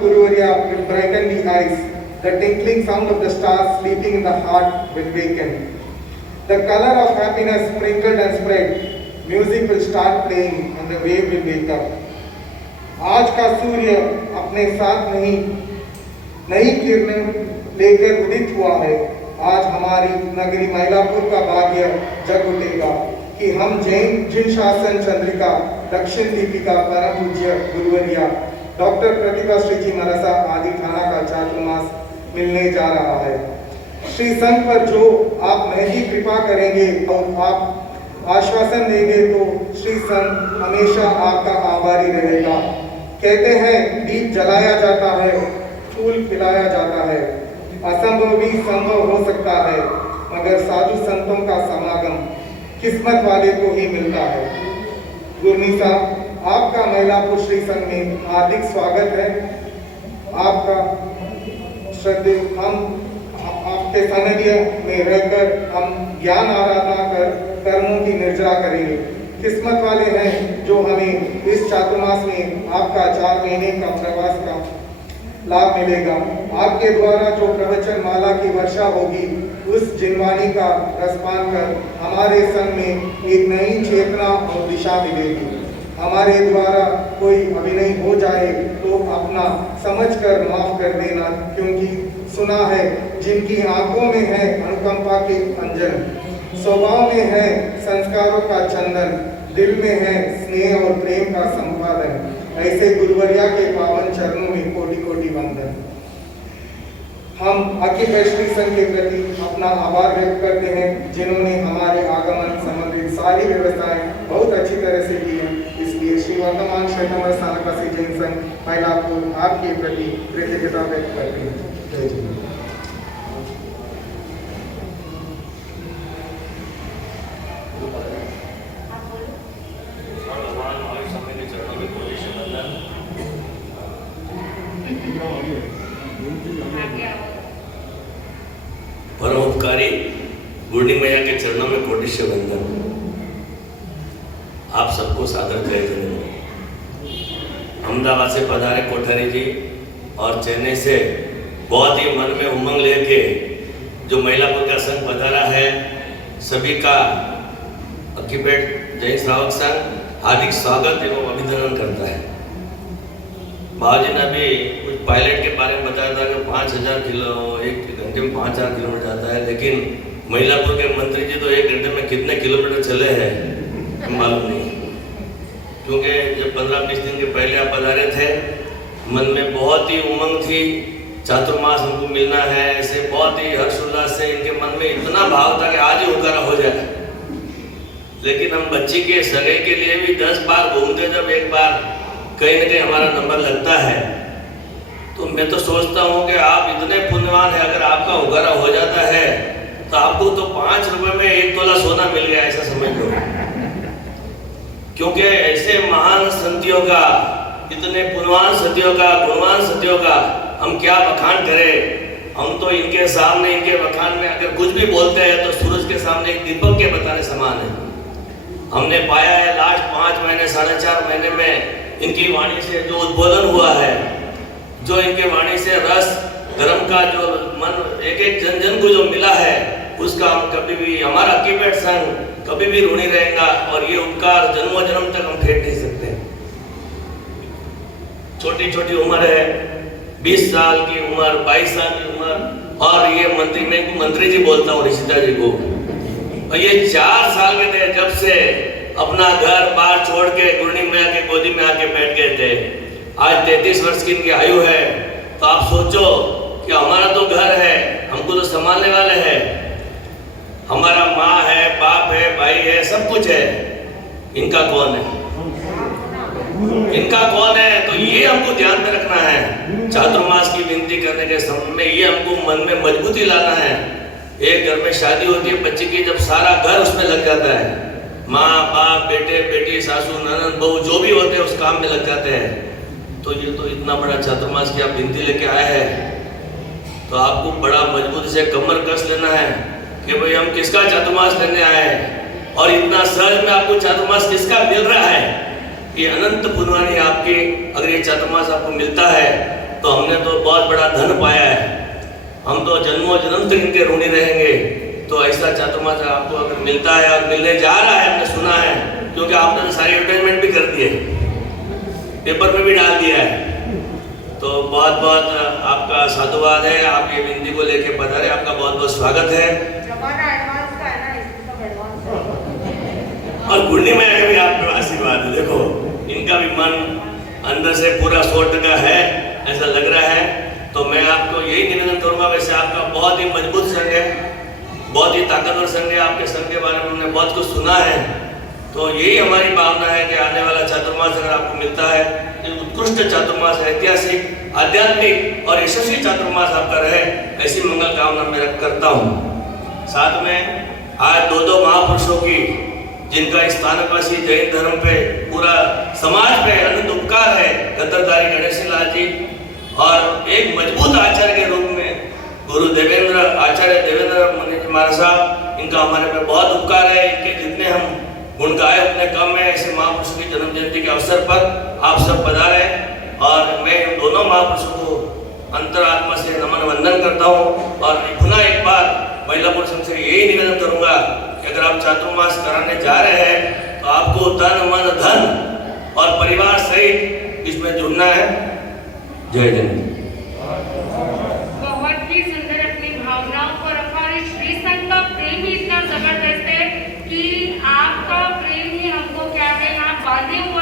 Guruvarya will brighten the eyes. The tinkling sound of the stars sleeping in the heart will waken. The color of happiness sprinkled and spread. Music will start playing and the wave will wake up. आज का सूर्य अपने साथ नई किरणें लेकर उदित हुआ है। आज हमारी नगरी मईलापुर का भाग्य जग उठेगा कि हम जिन शासन चंद्रिका दक्षिण दीपिका परम पूज्य गुरुवर्या डॉक्टर प्रतिभा श्री जी मरसा आदि थाना का चातुर्मास मिलने जा रहा है। श्री संत पर जो आप महती कृपा करेंगे और आप आश्वासन देंगे तो श्री संत हमेशा आपका आभारी रहेगा। कहते हैं दीप जलाया जाता है, फूल खिलाया जाता है, असंभव भी संभव हो सकता है, मगर साधु संतों का समागम किस्मत वाले को ही मिलता है। गुरमीत साहब, आपका मईलापुर श्री संघ में हार्दिक स्वागत है। आपका श्रद्धे हम आपके सानिध्य में रहकर हम ज्ञान आराधना कर कर्मों की निर्जरा करेंगे। किस्मत वाले हैं जो हमें इस चातुर्मास में आपका 4 महीने का प्रवास का लाभ मिलेगा। आपके द्वारा जो प्रवचन माला की वर्षा होगी उस जिनवानी का रसपान कर हमारे संघ में एक नई चेतना और दिशा मिलेगी। हमारे द्वारा कोई अभिनय हो जाए तो अपना समझकर माफ कर देना, क्योंकि सुना है जिनकी आंखों में है अनुकंपा के अंजन, स्वभाव में है संस्कारों का चंदन, दिल में है स्नेह और प्रेम का संपादन। ऐसे गुरुवर्या के पावन चरणों में कोटि कोटि वंदन। हम अखिल वैष्णव संघ के प्रति अपना आभार व्यक्त करते हैं जिन्होंने हमारे आगमन संबंधित सारी व्यवस्थाएं बहुत अच्छी तरह से की हैं। इसलिए श्री वर्तमान क्षेत्र स्थानकासी जैन संघ मईलापुर आपके प्रति कृतज्ञता व्यक्त करते हैं। जय जी। परोपकारी गुरनी मैया के चरणों में कोटि से वंदन। आप सबको सादर जय जय। अहमदाबाद से पधारे कोठारी जी और चेन्नई से बहुत ही मन में उमंग लेके जो मईलापुर का संघ पधारा है, सभी का अक्कीपेट जैन श्रावक संघ हार्दिक स्वागत एवं अभिनंदन करता है। बाबूजी ने अभी कुछ पायलट के बारे में बताया था कि 5000 किलो एक घंटे में 5000 किलोमीटर जाता है, लेकिन मईलापुर के मंत्री जी तो 1 घंटे में कितने किलोमीटर चले हैं मालूम नहीं। क्योंकि जब 15-20 दिन के पहले आप पधारे थे, मन में बहुत ही उमंग थी, चातुर्मास हमको मिलना है, ऐसे बहुत ही हर्षोल्लास से इनके मन में इतना भाव था कि आज ही होकर हो जाए। लेकिन हम बच्ची के सगे के लिए भी 10 बार घूमते, जब एक बार कहीं न कहीं हमारा नंबर लगता है, तो मैं तो सोचता हूँ कि आप इतने पुण्यवान हैं, अगर आपका उगारा हो जाता है तो आपको तो 5 रुपए में 1 तोला सोना मिल गया, ऐसा समझ लो। क्योंकि ऐसे महान संतियों का, इतने पुण्यवान सतियों का, गुणवान सतियों का हम क्या बखान करें। हम तो इनके सामने, इनके बखान में अगर कुछ भी बोलते हैं तो सूरज के सामने एक दीपक के बताने समान है। हमने पाया है लास्ट 5 महीने 4.5 महीने में इनकी वाणी से जो उद्बोधन हुआ है, जो इनके वाणी से रस धर्म का जो मन एक जन जन को जो मिला है, उसका हम कभी भी, हमारा अक्कीपेट संघ कभी भी ऋणी रहेगा और ये उपकार जन्मों जन्म तक हम फेंक नहीं सकते। छोटी छोटी उम्र है, 20 साल की उम्र, 22 साल की उम्र, और ये मंत्री जी बोलता हूँ ऋषिता जी को, और ये 4 साल के थे जब से अपना घर बार छोड़ के गुरनी मैया के गोदी में आके बैठ गए थे। आज 33 वर्ष की इनकी आयु है, तो आप सोचो कि हमारा तो घर है, हमको तो संभालने वाले हैं, हमारा माँ है, बाप है, भाई है, सब कुछ है, इनका कौन है? इनका कौन है? तो ये हमको ध्यान में रखना है। चातुर्मास की विनती करने के समय में ये हमको मन में मजबूती लाना है। एक घर में शादी होती है बच्चे की, जब सारा घर उसमें लग जाता है, माँ बाप, बेटे बेटी, सासू ननद बहू जो भी होते हैं उस काम में लग जाते हैं। तो ये तो इतना बड़ा चातुर्मास की आप विनती लेके आए हैं, तो आपको बड़ा मजबूती से कमर कस लेना है कि भाई हम किसका चातुर्मास लेने आए हैं, और इतना सहज में आपको चातुर्मास किसका मिल रहा है। ये अनंत पुण्यवानी आपके, अगर ये चातुर्मास आपको मिलता है तो हमने तो बहुत बड़ा धन पाया है, हम तो जन्मों जन्म तक इनके ऋणी रहेंगे। तो ऐसा चातुर्मास आपको अगर मिलता है और मिलने जा रहा है, हमने सुना है, क्योंकि आपने तो सारी एडवर्टाइजमेंट भी कर दी है, पेपर में भी डाल दिया है। तो बहुत बहुत आपका साधुवाद है, आप ये बिंदी को लेके पधारे, आपका बहुत बहुत स्वागत है। और पूर्णिमा का भी आपका आशीर्वाद है। देखो इनका भी मन अंदर से पूरा 100% है, ऐसा लग रहा है। तो मैं आपको यही निवेदन करूंगा, वैसे आपका बहुत ही मजबूत संघ है, बहुत ही ताकतवर संघ है, आपके संघ के बारे में हमने बहुत कुछ सुना है। तो यही हमारी भावना है कि आने वाला चातुर्मास अगर आपको मिलता है, उत्कृष्ट चातुर्मास, ऐतिहासिक, आध्यात्मिक और यशस्वी चातुर्मास आपका रहे, ऐसी मंगल कामना मैं करता हूँ। साथ में आज दो महापुरुषों की, जिनका इस स्थानकवासी जैन धर्म पे, पूरा समाज पे अनंत उपकार है, गद्दाधारी गणेश लाल जी और एक मजबूत आचार्य के रूप में गुरु देवेंद्र, आचार्य देवेंद्र मुनि जी महाराज साहब, इनका हमारे पे बहुत उपकार है। इनके जितने हम गुण गाए उतने कम है। ऐसे महापुरुषों की जन्म जयंती के अवसर पर आप सब पधारे और मैं इन दोनों महापुरुषों को अंतरात्मा से नमन वंदन करता हूँ। और पुनः एक बार महिलापुर संघ से यही निवेदन करूंगा कि अगर आप चातुर्मास कराने जा रहे हैं तो आपको तन मन धन और परिवार सहित इसमें जुड़ना है। जय जय। बहुत ही सुंदर अपनी भावनाओं को रखा और श्री संघ का प्रेम ही इतना जबरदस्त है कि आपका प्रेम ही हमको क्या है, आप बांधे हुए